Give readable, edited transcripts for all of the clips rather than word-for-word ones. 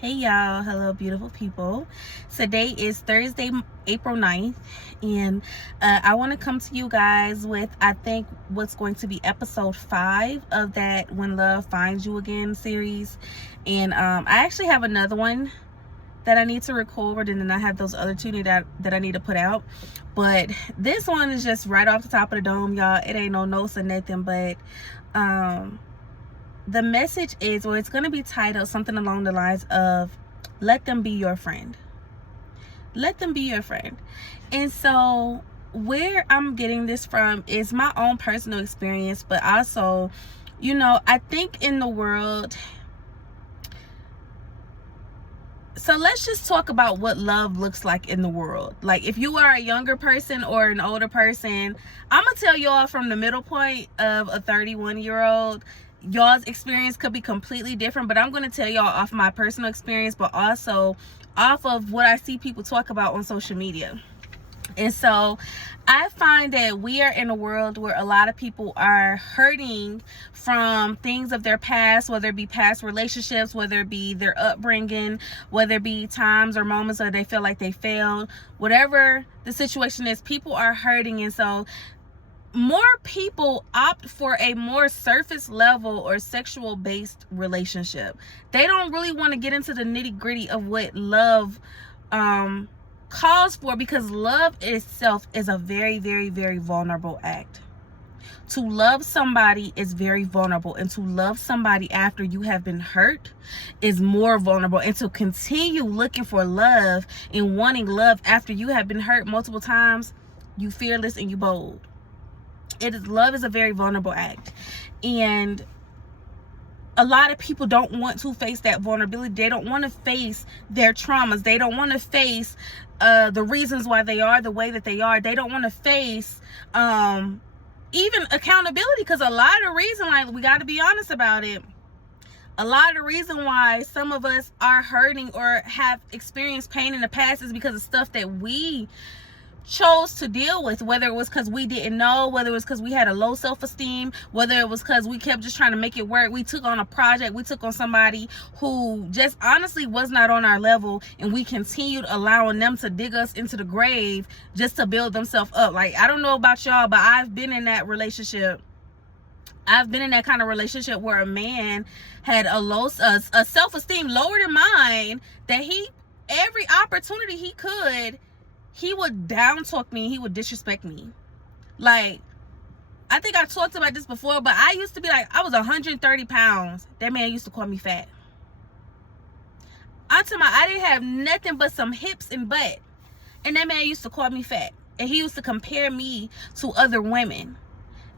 Hey y'all, hello beautiful people. Today is Thursday, April 9th, and I want to come to you guys with, I think, what's going to be episode 5 of that When Love Finds You Again series. And I actually have another one that I need to record, and then I have those other two that I need to put out. But this one is just right off the top of the dome, y'all. It ain't no notes or nothing, but the message is, well, it's going to be titled something along the lines of, let them be your friend. Let them be your friend. And so where I'm getting this from is my own personal experience, but also, I think in the world, so let's just talk about what love looks like in the world. Like, if you are a younger person or an older person, I'm gonna tell y'all from the middle point of a 31-year-old, y'all's experience could be completely different, but I'm going to tell y'all off my personal experience, but also off of what I see people talk about on social media. And so I find that we are in a world where a lot of people are hurting from things of their past, whether it be past relationships, whether it be their upbringing, whether it be times or moments where they feel like they failed. Whatever the situation is, people are hurting. And so more people opt for a more surface level or sexual based relationship. They don't really want to get into the nitty gritty of what love calls for, because love itself is a very, very, very vulnerable act. To love somebody is very vulnerable, and to love somebody after you have been hurt is more vulnerable. And to continue looking for love and wanting love after you have been hurt multiple times, you fearless and you bold. Love is a very vulnerable act, and a lot of people don't want to face that vulnerability. They don't want to face their traumas. They don't want to face the reasons why they are the way that they are. They don't want to face even accountability, because a lot of reason, like, we got to be honest about it, a lot of the reason why some of us are hurting or have experienced pain in the past is because of stuff that we chose to deal with, whether it was because we didn't know, whether it was because we had a low self-esteem, whether it was because we kept just trying to make it work. We took on a project, we took on somebody who just honestly was not on our level, and we continued allowing them to dig us into the grave just to build themselves up. Like, I don't know about y'all, but I've been in that relationship. I've been in that kind of relationship where a man had a self-esteem lower than mine, that every opportunity he could, he would down talk me, he would disrespect me. Like, I think I talked about this before, but I used to be like, I was 130 pounds. That man used to call me fat. I didn't have nothing but some hips and butt, and that man used to call me fat. And he used to compare me to other women.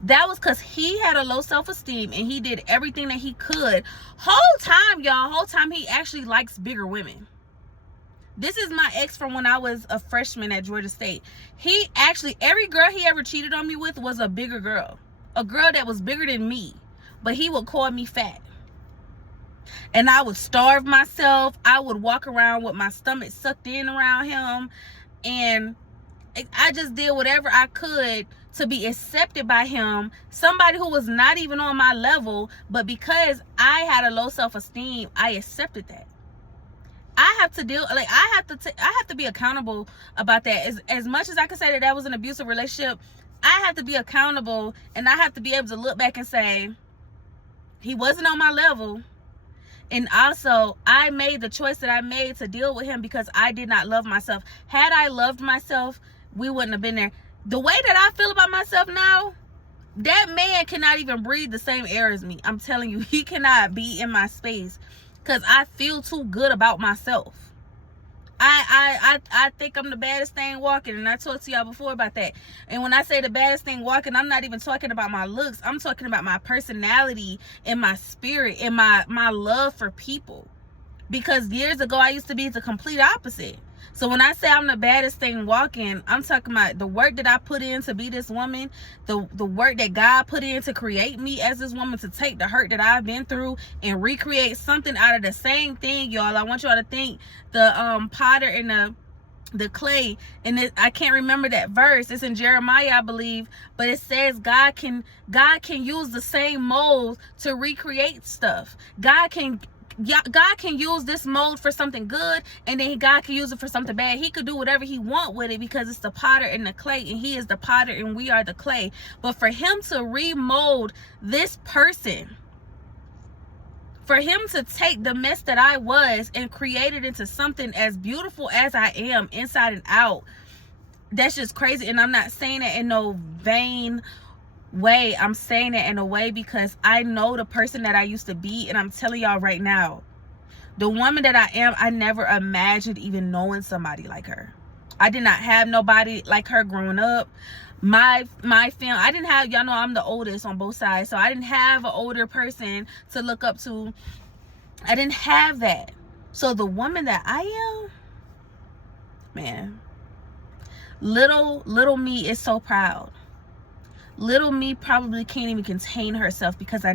That was because he had a low self-esteem, and he did everything that he could. Whole time he actually likes bigger women. This is my ex from when I was a freshman at Georgia State. He actually, every girl he ever cheated on me with was a bigger girl. A girl that was bigger than me. But he would call me fat. And I would starve myself. I would walk around with my stomach sucked in around him. And I just did whatever I could to be accepted by him. Somebody who was not even on my level. But because I had a low self-esteem, I accepted that. I have to deal, like, I have to be accountable about that. As much as I can say that was an abusive relationship, I have to be accountable, and I have to be able to look back and say, he wasn't on my level. And also, I made the choice that I made to deal with him because I did not love myself. Had I loved myself, we wouldn't have been there. The way that I feel about myself now, that man cannot even breathe the same air as me. I'm telling you, he cannot be in my space. Because I feel too good about myself. I think I'm the baddest thing walking. And I talked to y'all before about that. And when I say the baddest thing walking, I'm not even talking about my looks. I'm talking about my personality and my spirit and my love for people. Because years ago, I used to be the complete opposite. So when I say I'm the baddest thing walking, I'm talking about the work that I put in to be this woman, the work that God put in to create me as this woman, to take the hurt that I've been through and recreate something out of the same thing, y'all. I want y'all to think the potter and the clay, and I can't remember that verse. It's in Jeremiah, I believe, but it says God can use the same mold to recreate stuff. God can God can use this mold for something good, and then God can use it for something bad. He could do whatever he want with it, because it's the potter and the clay, and he is the potter and we are the clay. But for him to remold this person, for him to take the mess that I was and create it into something as beautiful as I am inside and out, that's just crazy. And I'm not saying it in no vain way. I'm saying it in a way because I know the person that I used to be, and I'm telling y'all right now, the woman that I am, I never imagined even knowing somebody like her. I did not have nobody like her growing up. My family, I didn't have, y'all know I'm the oldest on both sides, so I didn't have an older person to look up to. I didn't have that. So the woman that I am, man, little me is so proud. Little me probably can't even contain herself, because I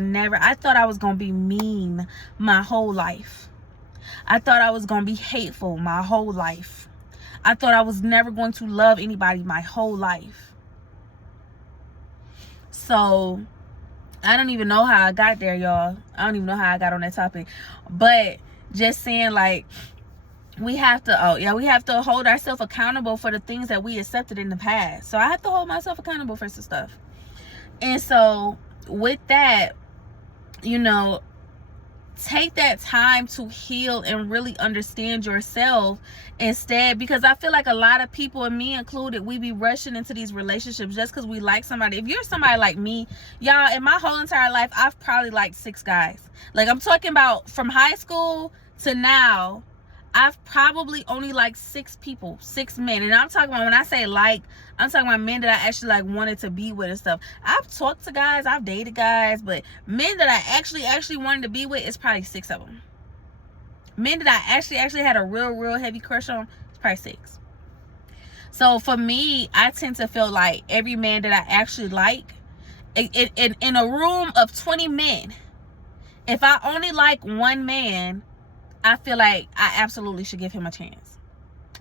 thought I was gonna be mean my whole life. I thought I was gonna be hateful my whole life. I thought I was never going to love anybody my whole life. So I don't even know how I got there, y'all. I don't even know how I got on that topic. But just saying, like, we have to hold ourselves accountable for the things that we accepted in the past. So I have to hold myself accountable for some stuff. And so with that, take that time to heal and really understand yourself instead, because I feel like a lot of people, and me included, we be rushing into these relationships just because we like somebody. If you're somebody like me, y'all, in my whole entire life, I've probably liked 6 guys. Like, I'm talking about from high school to now, I've probably only liked 6 people, 6 men. And I'm talking about, when I say like, I'm talking about men that I actually like wanted to be with and stuff. I've talked to guys, I've dated guys, but men that I actually wanted to be with is probably 6 of them. Men that I actually had a real heavy crush on is probably 6. So for me, I tend to feel like every man that I actually like, in a room of 20 men, if I only like one man, I feel like I absolutely should give him a chance.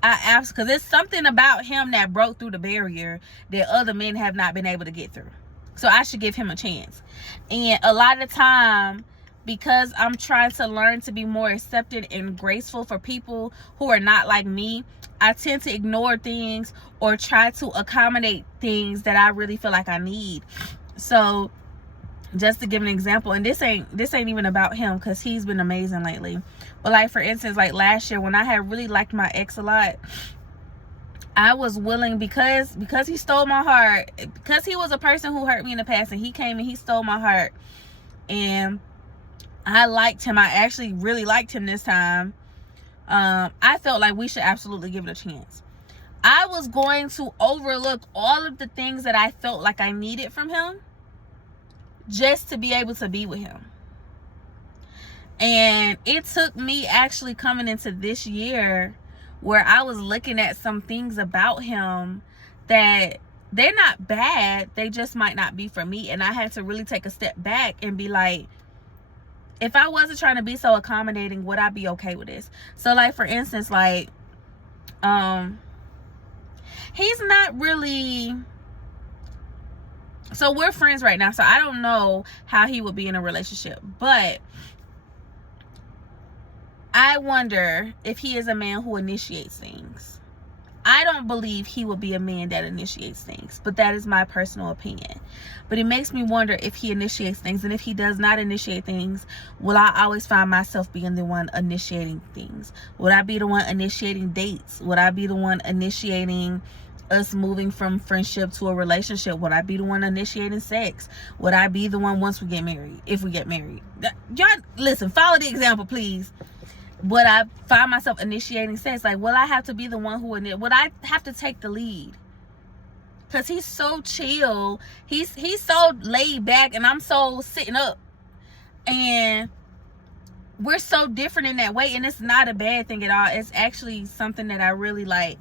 Because there's something about him that broke through the barrier that other men have not been able to get through. So I should give him a chance. And a lot of the time, because I'm trying to learn to be more accepting and graceful for people who are not like me, I tend to ignore things or try to accommodate things that I really feel like I need. So just to give an example, and this ain't even about him, because he's been amazing lately, but like, for instance, like last year when I had really liked my ex a lot, I was willing, because he stole my heart, because he was a person who hurt me in the past, and he came and he stole my heart, and I liked him. I actually really liked him this time. I felt like we should absolutely give it a chance. I was going to overlook all of the things that I felt like I needed from him just to be able to be with him. And it took me actually coming into this year where I was looking at some things about him that they're not bad, they just might not be for me. And I had to really take a step back and be like, if I wasn't trying to be so accommodating, would I be okay with this? So like, for instance, like, he's not really, so we're friends right now, so I don't know how he would be in a relationship, but I wonder if he is a man who initiates things. I don't believe he will be a man that initiates things, but that is my personal opinion. But it makes me wonder if he initiates things, and if he does not initiate things, will I always find myself being the one initiating things? Would I be the one initiating dates? Would I be the one initiating us moving from friendship to a relationship? Would I be the one initiating sex? Would I be the one once we get married, if we get married? Y'all listen, follow the example, please. Would I find myself initiating sex? Like, will I have to be the one who would I have to take the lead? Because he's so chill, he's so laid back, and I'm so sitting up, and we're so different in that way. And it's not a bad thing at all. It's actually something that I really like.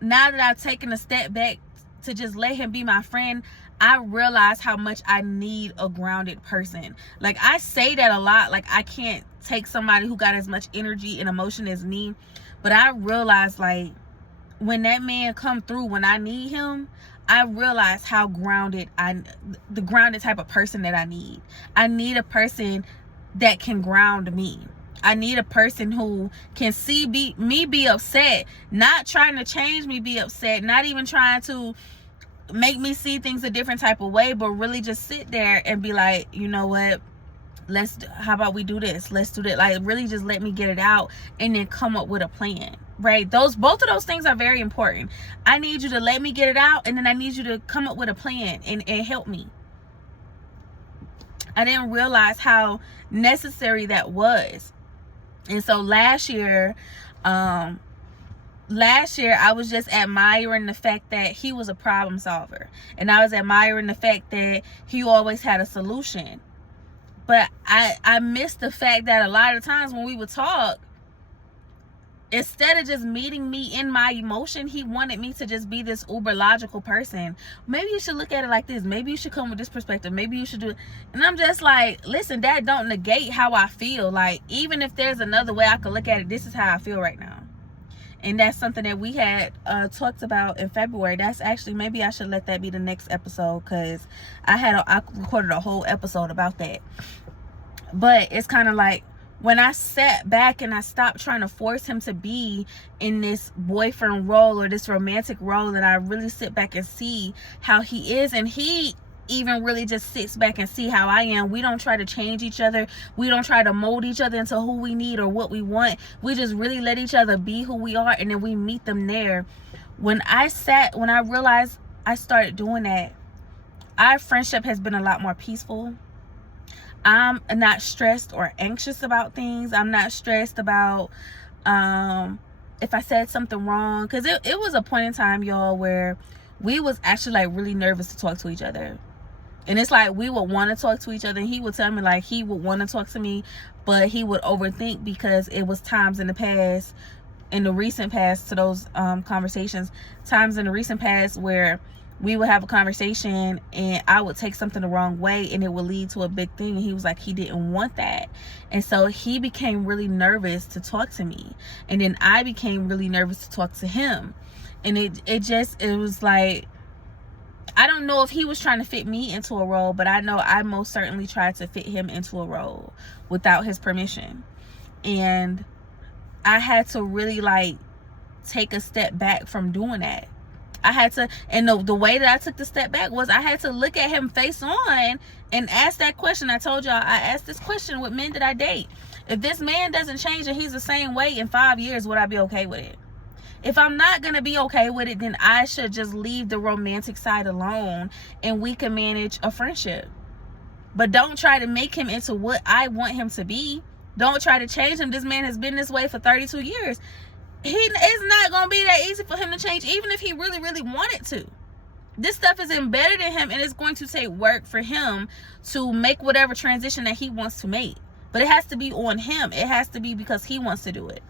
Now that I've taken a step back to just let him be my friend, I realize how much I need a grounded person. Like, I say that a lot, like I can't take somebody who got as much energy and emotion as me, but I realize, like, when that man come through when I need him, I realize how grounded the grounded type of person that I need. I need a person that can ground me. I need a person who can see me be upset, not trying to change me be upset, not even trying to make me see things a different type of way, but really just sit there and be like, you know what, how about we do this, let's do that. Like, really just let me get it out and then come up with a plan, right? Both of those things are very important. I need you to let me get it out, and then I need you to come up with a plan and help me. I didn't realize how necessary that was. And so last year I was just admiring the fact that he was a problem solver, and I was admiring the fact that he always had a solution. But I missed the fact that a lot of times when we would talk, instead of just meeting me in my emotion, he wanted me to just be this uber logical person. Maybe you should look at it like this. Maybe you should come with this perspective. Maybe you should do it. And I'm just like, listen, that don't negate how I feel. Like, even if there's another way I could look at it, this is how I feel right now. And that's something that we had talked about in February. That's actually, maybe I should let that be the next episode, because I recorded a whole episode about that. But it's kind of like, when I sat back and I stopped trying to force him to be in this boyfriend role or this romantic role, and I really sit back and see how he is, and he even really just sits back and see how I am. We don't try to change each other. We don't try to mold each other into who we need or what we want. We just really let each other be who we are, and then we meet them there. When I realized I started doing that, our friendship has been a lot more peaceful. I'm not stressed or anxious about things. I'm not stressed about if I said something wrong, because it was a point in time, y'all, where we was actually like really nervous to talk to each other. And it's like we would want to talk to each other, and he would tell me like he would want to talk to me, but he would overthink, because it was times in the past, in the recent past to those conversations, times in the recent past where we would have a conversation and I would take something the wrong way and it would lead to a big thing. And he was like, he didn't want that. And so he became really nervous to talk to me. And then I became really nervous to talk to him. And it was like, I don't know if he was trying to fit me into a role, but I know I most certainly tried to fit him into a role without his permission. And I had to really like take a step back from doing that. I had to, and the way that I took the step back was I had to look at him face on and ask that question. I told y'all, I asked this question with men that I date. If this man doesn't change and he's the same way in 5 years, would I be okay with it? If I'm not going to be okay with it, then I should just leave the romantic side alone and we can manage a friendship. But don't try to make him into what I want him to be. Don't try to change him. This man has been this way for 32 years. It's not going to be that easy for him to change, even if he really, really wanted to. This stuff is embedded in him, and it's going to take work for him to make whatever transition that he wants to make. But it has to be on him. It has to be because he wants to do it.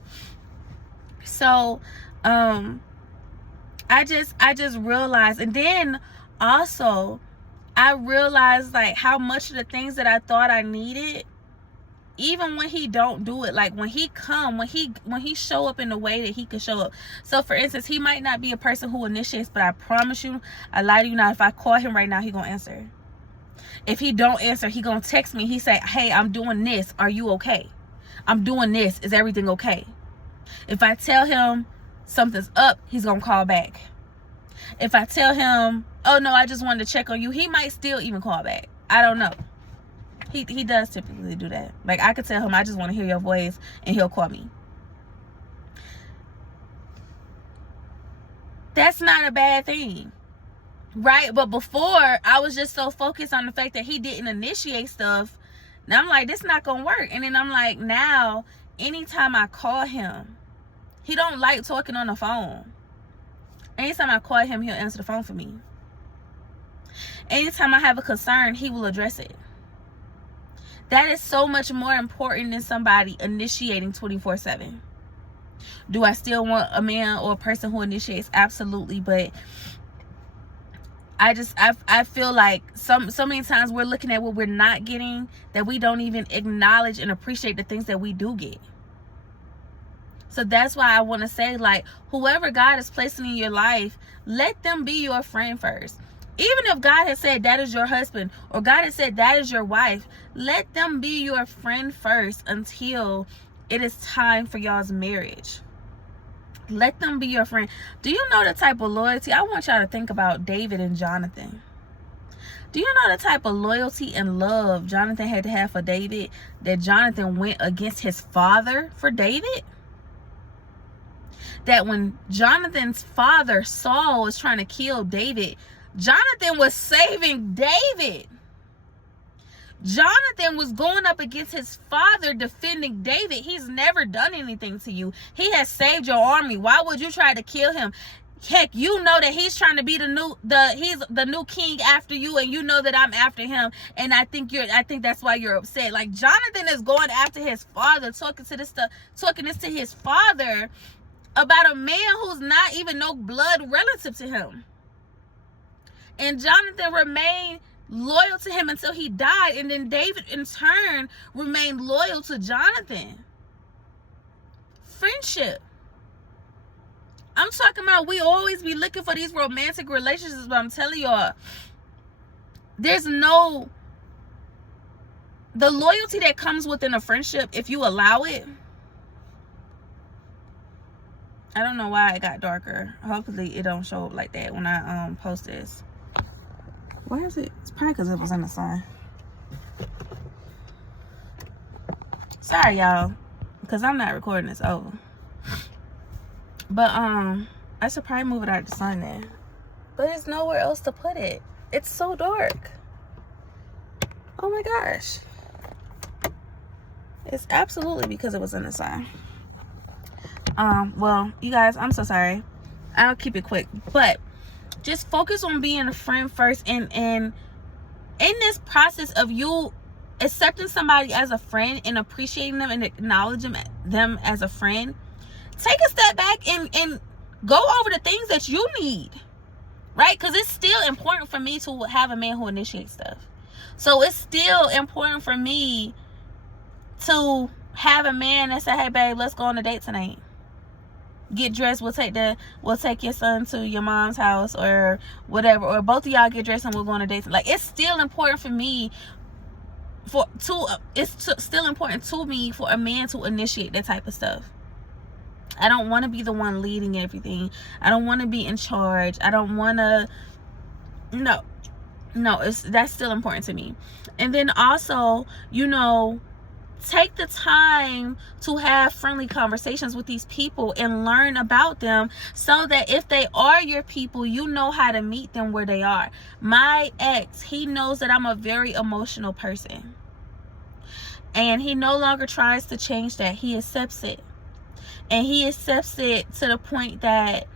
So, I just realized, and then also I realized like how much of the things that I thought I needed, even when he don't do it, like when he show up in the way that he could show up. So for instance, he might not be a person who initiates, but I promise you, I lie to you not, if I call him right now, he gonna answer. If he don't answer, he gonna text me. He say, hey, I'm doing this, are you okay? I'm doing this, is everything okay? If I tell him something's up, he's gonna call back. If I tell him, oh no, I just wanted to check on you, he might still even call back. I don't know. He does typically do that. Like, I could tell him, I just want to hear your voice, and he'll call me. That's not a bad thing, right? But before, I was just so focused on the fact that he didn't initiate stuff. Now I'm like, this not gonna work. And then I'm like, now anytime I call him, he don't like talking on the phone. Anytime I call him, he'll answer the phone for me. Anytime I have a concern, he will address it. That is so much more important than somebody initiating 24/7. Do I still want a man or a person who initiates? Absolutely. But I feel like so many times we're looking at what we're not getting, that we don't even acknowledge and appreciate the things that we do get. So that's why I want to say, like, whoever God is placing in your life, let them be your friend first. Even if God has said that is your husband, or God has said that is your wife, let them be your friend first until it is time for y'all's marriage. Let them be your friend. Do you know the type of loyalty? I want y'all to think about David and Jonathan. Do you know the type of loyalty and love Jonathan had to have for David, that Jonathan went against his father for David? That when Jonathan's father, Saul, was trying to kill David, Jonathan was saving David. Jonathan was going up against his father, defending David. He's never done anything to you. He has saved your army. Why would you try to kill him? Heck, you know that he's trying to be he's the new king after you, and you know that I'm after him. And I think that's why you're upset. Like, Jonathan is going after his father, talking this to his father about a man who's not even no blood relative to him. And Jonathan remained loyal to him until he died, and then David in turn remained loyal to Jonathan. Friendship. I'm talking about, we always be looking for these romantic relationships, but I'm telling y'all, there's no, the loyalty that comes within a friendship, if you allow it. I don't know why it got darker. Hopefully it don't show up like that when I post this. Why is it? It's probably because it was in the sun. Sorry, y'all, because I'm not recording this over. But I should probably move it out of the sun there. But there's nowhere else to put it. It's so dark. Oh my gosh. It's absolutely because it was in the sun. Well, you guys, I'm so sorry. I'll keep it quick. But just focus on being a friend first, and in this process of you accepting somebody as a friend and appreciating them and acknowledging them as a friend, take a step back and go over the things that you need, right? Because it's still important for me to have a man who initiates stuff. So it's still important for me to have a man that say, hey babe, let's go on a date tonight. Get dressed, we'll take your son to your mom's house or whatever, or both of y'all get dressed and we'll go on a date. Like, it's still important for me still important to me for a man to initiate that type of stuff. I don't want to be the one leading everything. I don't want to be in charge. I don't want to, no, that's still important to me. And then also, you know, take the time to have friendly conversations with these people and learn about them, so that if they are your people, you know how to meet them where they are. My ex, he knows that I'm a very emotional person, and he no longer tries to change that. He accepts it, and he accepts it to the point that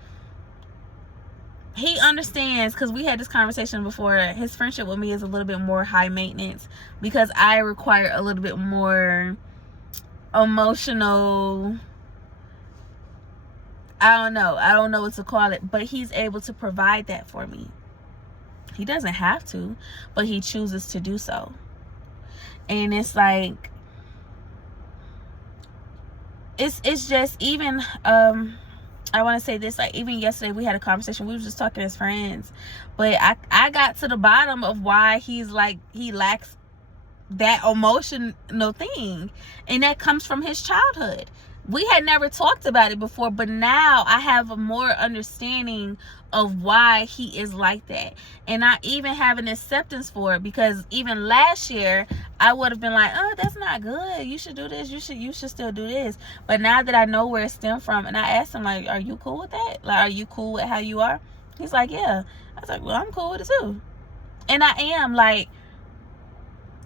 he understands, because we had this conversation before, his friendship with me is a little bit more high maintenance because I require a little bit more emotional, I don't know what to call it, but he's able to provide that for me. He doesn't have to, but he chooses to do so. And it's like, it's just, even I want to say this, like, even yesterday we had a conversation. We were just talking as friends, but I got to the bottom of why he's like, he lacks that emotional thing, and that comes from his childhood. We had never talked about it before, but now I have a more understanding of why he is like that, and I even have an acceptance for it, because even last year I would have been like, oh, that's not good, you should do this, you should still do this. But now that I know where it stemmed from, and I asked him, like, are you cool with that? Like, are you cool with how you are? He's like, yeah. I was like, well, I'm cool with it too. And I am. Like,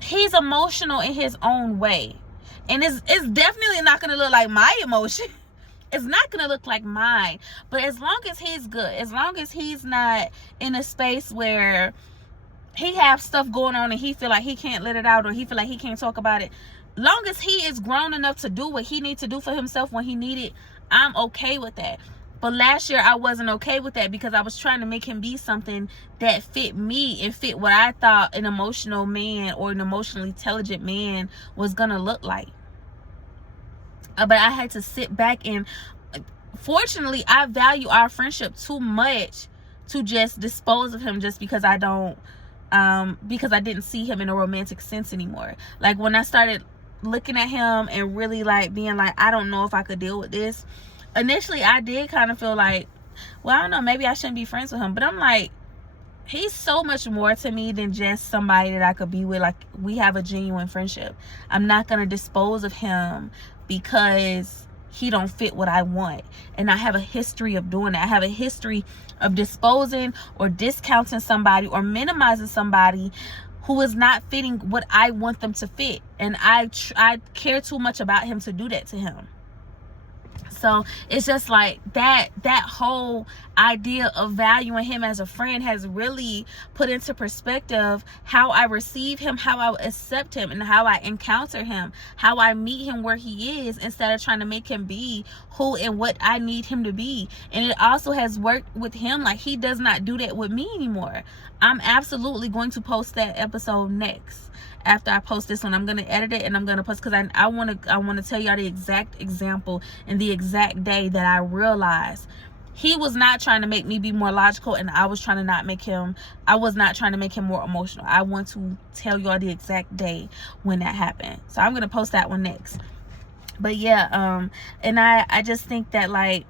he's emotional in his own way, and it's definitely not gonna look like my emotion. It's not gonna look like mine. But as long as he's good, as long as he's not in a space where he have stuff going on and he feel like he can't let it out, or he feel like he can't talk about it, long as he is grown enough to do what he needs to do for himself when he need it, I'm okay with that. But last year I wasn't okay with that, because I was trying to make him be something that fit me and fit what I thought an emotional man or an emotionally intelligent man was gonna look like. But I had to sit back, and fortunately I value our friendship too much to just dispose of him just because because I didn't see him in a romantic sense anymore. Like, when I started looking at him and really like being like, I don't know if I could deal with this. Initially, I did kind of feel like, well, I don't know, maybe I shouldn't be friends with him. But I'm like, he's so much more to me than just somebody that I could be with. Like, we have a genuine friendship. I'm not going to dispose of him because he don't fit what I want. And I have a history of doing that. I have a history of disposing or discounting somebody or minimizing somebody who is not fitting what I want them to fit. And I care too much about him to do that to him. So it's just like that whole idea of valuing him as a friend has really put into perspective how I receive him, how I accept him, and how I encounter him, how I meet him where he is instead of trying to make him be who and what I need him to be. And it also has worked with him. Like, he does not do that with me anymore. I'm absolutely going to post that episode next. After I post this one, I'm going to edit it and I'm going to post, because I want to tell y'all the exact example and the exact day that I realized he was not trying to make me be more logical, and I was not trying to make him more emotional. I want to tell y'all the exact day when that happened. So I'm going to post that one next. But yeah, and I just think that, like,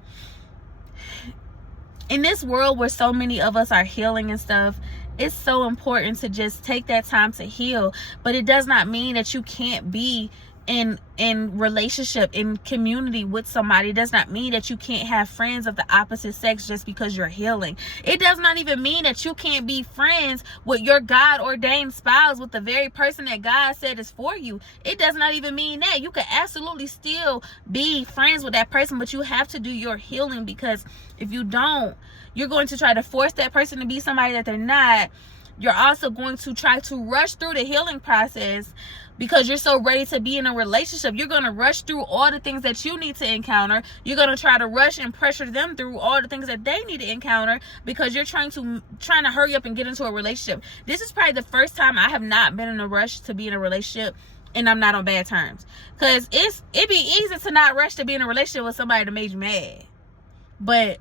in this world where so many of us are healing and stuff, it's so important to just take that time to heal. But it does not mean that you can't be in relationship, in community with somebody. It does not mean that you can't have friends of the opposite sex just because you're healing. It does not even mean that you can't be friends with your God ordained spouse, with the very person that God said is for you. It does not even mean that. You can absolutely still be friends with that person, but you have to do your healing, because if you don't, you're going to try to force that person to be somebody that they're not. You're also going to try to rush through the healing process because you're so ready to be in a relationship. You're going to rush through all the things that you need to encounter. You're going to try to rush and pressure them through all the things that they need to encounter because you're trying to hurry up and get into a relationship. This is probably the first time I have not been in a rush to be in a relationship, and I'm not on bad terms. Because it'd be easy to not rush to be in a relationship with somebody that made you mad. But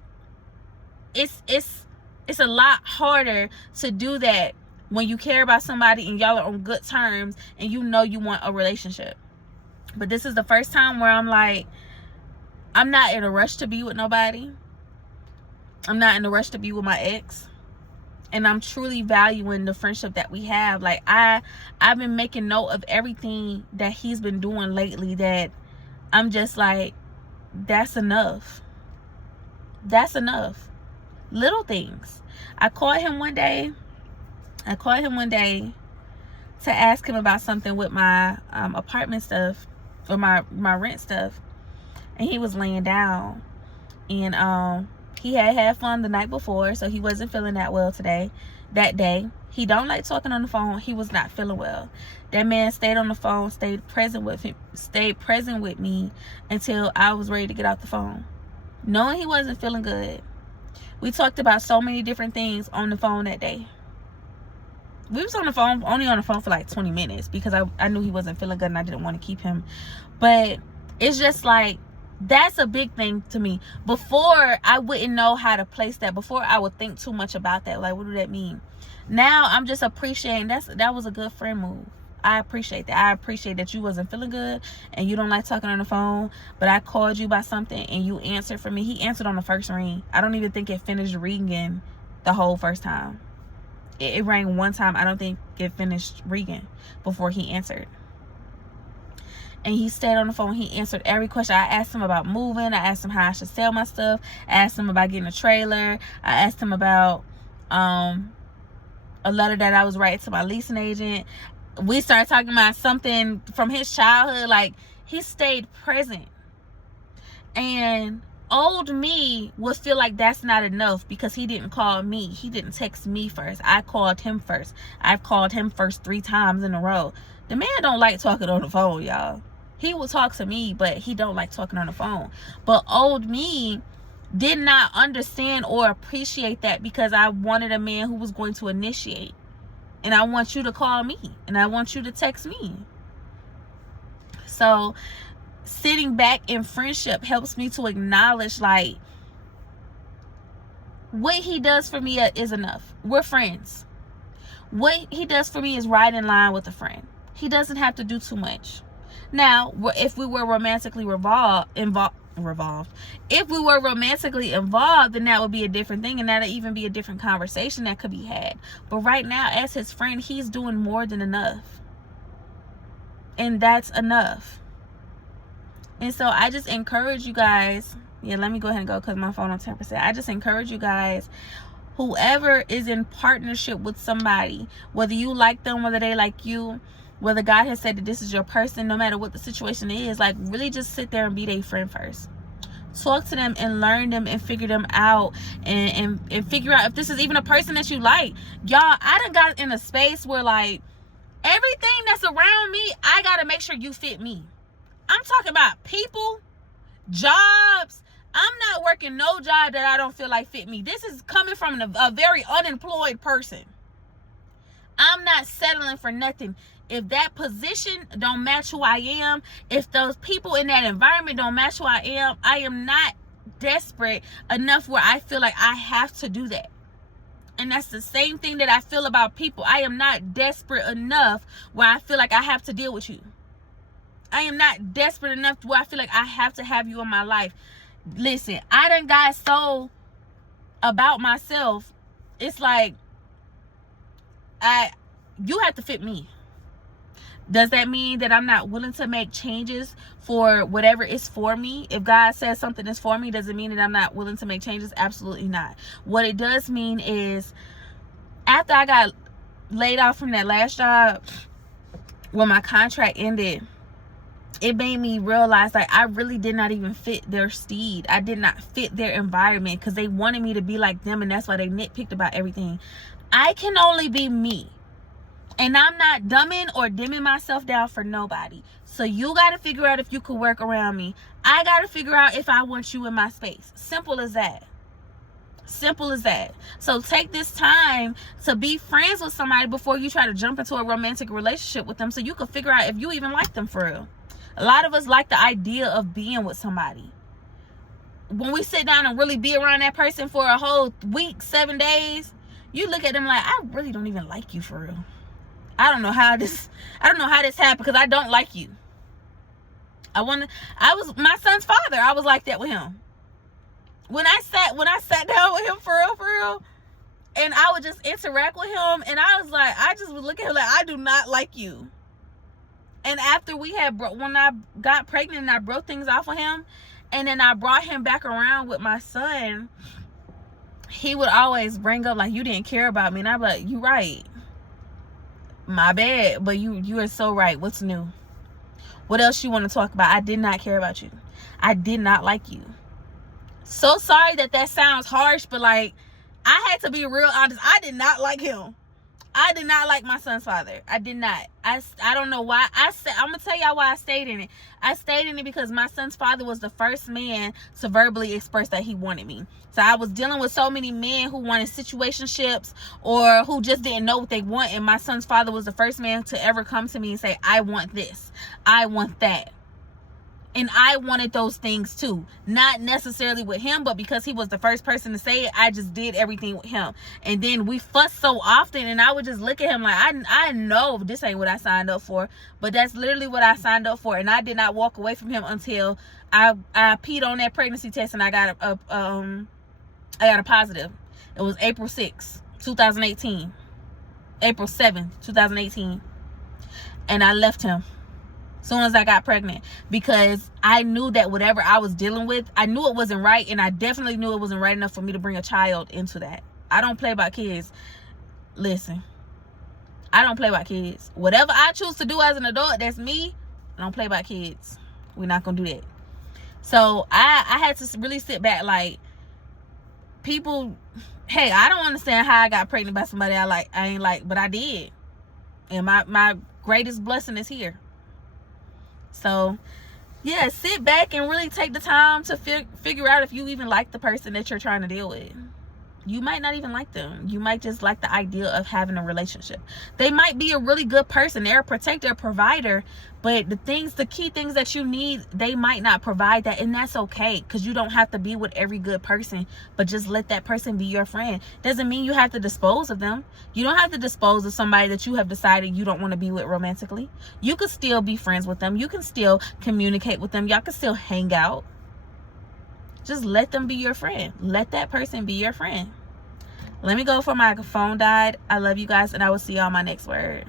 it's a lot harder to do that when you care about somebody and y'all are on good terms and you know you want a relationship. But this is the first time where I'm like, I'm not in a rush to be with nobody. I'm not in a rush to be with my ex. And I'm truly valuing the friendship that we have. Like, I've been making note of everything that he's been doing lately, that I'm just like, that's enough. That's enough. Little things. I called him one day to ask him about something with my apartment stuff, or my rent stuff, and he was laying down, and he had fun the night before, so he wasn't feeling that well that day. He don't like talking on the phone. He was not feeling well. That man stayed on the phone, stayed present with me until I was ready to get off the phone, knowing he wasn't feeling good. We talked about so many different things on the phone that day. We was only on the phone for like 20 minutes because I knew he wasn't feeling good and I didn't want to keep him. But it's just like, that's a big thing to me. Before, I wouldn't know how to place that. Before, I would think too much about that. Like, what do that mean? Now, I'm just appreciating that was a good friend move. I appreciate that. I appreciate that you wasn't feeling good and you don't like talking on the phone, but I called you about something and you answered for me. He answered on the first ring. I don't even think it finished ringing the whole first time. It rang one time. I don't think it finished ringing before he answered. And he stayed on the phone. He answered every question. I asked him about moving. I asked him how I should sell my stuff. I asked him about getting a trailer. I asked him about a letter that I was writing to my leasing agent. We started talking about something from his childhood. Like, he stayed present. And old me would feel like that's not enough because he didn't call me. He didn't text me first. I called him first. I've called him first 3 times in a row. The man don't like talking on the phone, y'all. He will talk to me, but he don't like talking on the phone. But old me did not understand or appreciate that because I wanted a man who was going to initiate. And I want you to call me. And I want you to text me. So sitting back in friendship helps me to acknowledge, like, what he does for me is enough. We're friends. What he does for me is right in line with a friend. He doesn't have to do too much. Now, if we were romantically involved, if we were romantically involved, then that would be a different thing, and that'd even be a different conversation that could be had. But right now, as his friend, he's doing more than enough, and that's enough. And so I just encourage you guys, yeah, let me go ahead and go because my phone on 10%. I just encourage you guys, whoever is in partnership with somebody, whether you like them, whether they like you, whether God has said that this is your person, no matter what the situation is, like, really just sit there and be their friend first. Talk to them and learn them and figure them out, and figure out if this is even a person that you like. Y'all, I done got in a space where, like, everything that's around me, I gotta make sure you fit me. I'm talking about people, jobs. I'm not working no job that I don't feel like fit me. This is coming from a very unemployed person. I'm not settling for nothing. If that position don't match who I am, if those people in that environment don't match who I am not desperate enough where I feel like I have to do that. And that's the same thing that I feel about people. I am not desperate enough where I feel like I have to deal with you. I am not desperate enough where I feel like I have to have you in my life. Listen, I done got so about myself. It's like, you have to fit me. Does that mean that I'm not willing to make changes for whatever is for me? If God says something is for me, does it mean that I'm not willing to make changes? Absolutely not. What it does mean is, after I got laid off from that last job, when my contract ended, it made me realize, like, I really did not even fit their steed. I did not fit their environment because they wanted me to be like them, and that's why they nitpicked about everything. I can only be me. And I'm not dumbing or dimming myself down for nobody. So you got to figure out if you could work around me. I got to figure out if I want you in my space. Simple as that. Simple as that. So take this time to be friends with somebody before you try to jump into a romantic relationship with them, so you can figure out if you even like them for real. A lot of us like the idea of being with somebody. When we sit down and really be around that person for a whole week, 7 days, you look at them like, I really don't even like you for real. I don't know how this happened, because I don't like you. I was my son's father. I was like that with him. When I sat down with him for real, and I would just interact with him, and I was like, I just would look at him like, I do not like you. And after when I got pregnant and I broke things off with him, and then I brought him back around with my son, he would always bring up, like, you didn't care about me. And I'm like, you right. My bad, but you are so right. What's new? What else you want to talk about? I did not care about you. I did not like you. So sorry that sounds harsh, but, like, I had to be real honest. I did not like him. I did not like my son's father. I did not. I don't know why. I'm going to tell y'all why I stayed in it. I stayed in it because my son's father was the first man to verbally express that he wanted me. So I was dealing with so many men who wanted situationships or who just didn't know what they want. And my son's father was the first man to ever come to me and say, I want this. I want that. And I wanted those things too. Not necessarily with him, but because he was the first person to say it, I just did everything with him. And then we fussed so often, and I would just look at him like, I know this ain't what I signed up for. But that's literally what I signed up for. And I did not walk away from him until I peed on that pregnancy test and I got a positive. It was April 6th, 2018. April 7th, 2018. And I left him soon as I got pregnant, because I knew that whatever I was dealing with, I knew it wasn't right, and I definitely knew it wasn't right enough for me to bring a child into that. I don't play about kids. Listen, I don't play about kids. Whatever I choose to do as an adult, that's me. I don't play about kids. We're not gonna do that. So I had to really sit back, like, people, hey, I don't understand how I got pregnant by somebody I ain't like, but I did. And my greatest blessing is here. So, yeah, sit back and really take the time to figure out if you even like the person that you're trying to deal with. You might not even like them. You might just like the idea of having a relationship. They might be a really good person. They're a protector, a provider, but the key things that you need, they might not provide that, and that's okay, because you don't have to be with every good person, but just let that person be your friend. Doesn't mean you have to dispose of them. You don't have to dispose of somebody that you have decided you don't want to be with romantically. You could still be friends with them. You can still communicate with them. Y'all can still hang out. Just let them be your friend. Let that person be your friend. Let me go, for my phone died. I love you guys, and I will see y'all on my next word.